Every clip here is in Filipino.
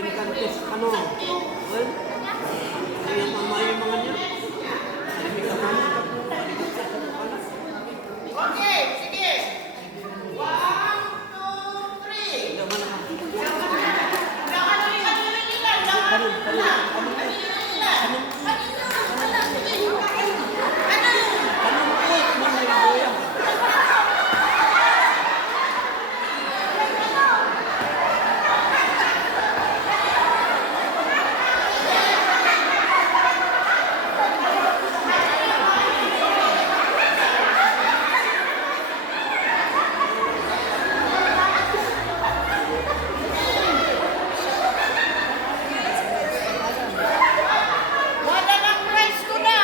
Pinkantes, ano? Well, yung mga niya. Alimig ka mama. Okay, sige. 1, 2, 3. Wala nang price ko na.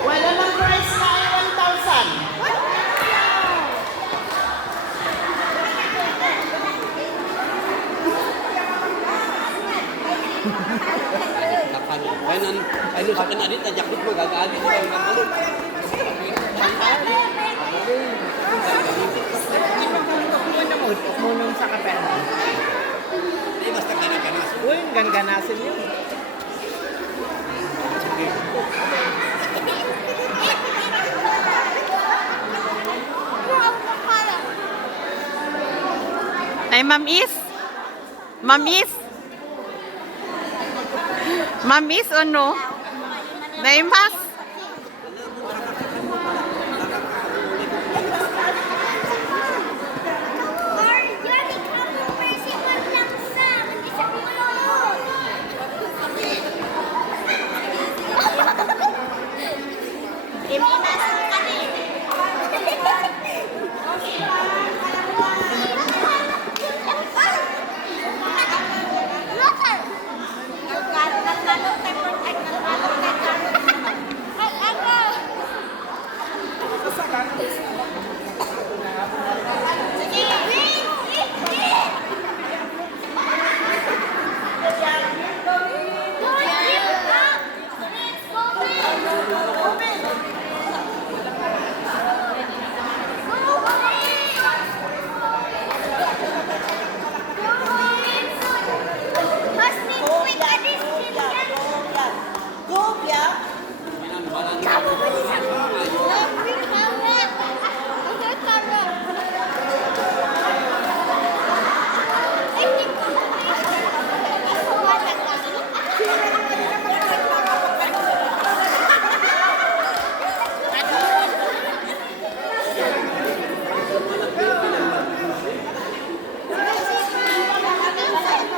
Wala nang price na ay 1,000. Ano sa kanya dito, jakit mo, gagaali mo ang kapalo. Munong sa kape. Eh, basta ganaganas. Uy, ganganasin yun. Ay, Ma'am Is? Ma'am Is? Ma'am Is o no? Naimas?